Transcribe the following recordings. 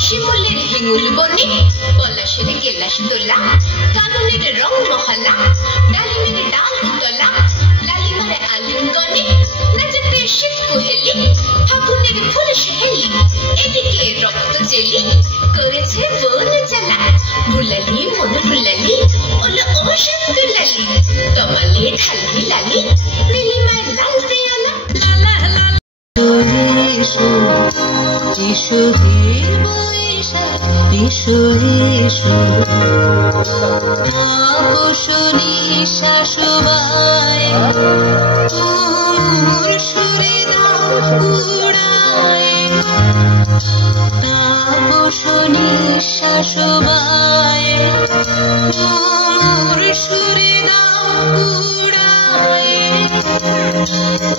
শিমুলের হিঙুল বনে পলাশের গেলাস দোলা কাননের রং মহলা ডালিমের ডাল উতলা লালিমার আলিঙ্গনে নাচতে শীত কোহেলি ফাগুনের ফুল সহেলি এদিকে রক্ত জেলি করেছে বন জ্বালা ভুলালি মন ভুলালি ওলো ও শান্তলালি কমালে ঢালি লালি নীলিমার লাল দেয়ালা লালা লালা ইসো হে বৈশাখ ইসো ইসো তাপস নিঃশ্বাস বায় তোর সুরে দাও উড়ায় তাপস নিঃশ্বাস বায় তোর সুরে দাও উড়ায়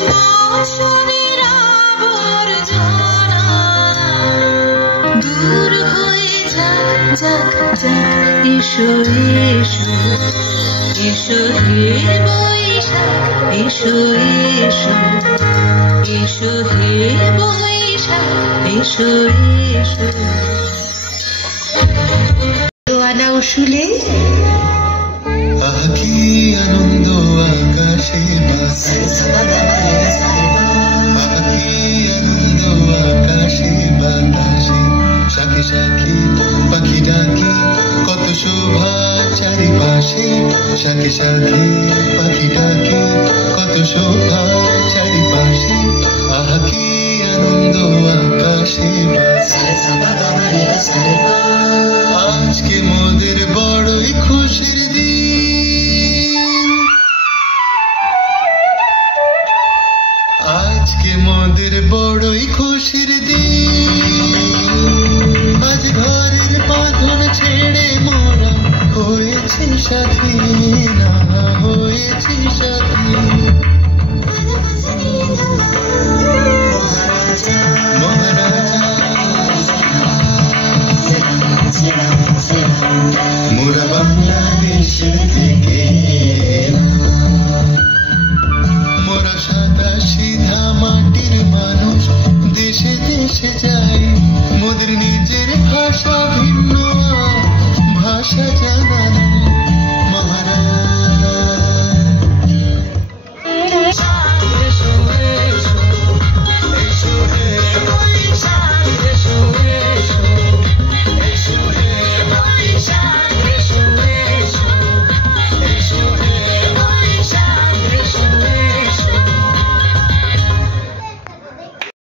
বছরের আবর্জনা দূর হয়ে যাক যাক যাক এসো এসো এসো হে বৈশাখ এসো এসো এসো হে বৈশাখ এসো এসো দোয়ানা উশুলে আকি আনন্দ আকাশে বাসে আকি আনন্দ আকাশে বাতাসে সাথী সাথী পাখি ডাকি কত শোভা চারিপাশে সাথী সাথী পাখি ডাকি কত শোভা চারিপাশে আকি আনন্দ আকাশে বাসে আজকে মোদের বড়ই খুশির দিন আজকে মোদের বড়ই খুশির দিন আজ ঘরের বাঁধন ছেড়ে মোরা হয়েছি সাথী না হয়েছি সাথী মোরা বাংলাদেশের থেকে মোরা সাদা সিধা মাটির মানুষ দেশে দেশে যাই মোদের নিজের ভাষা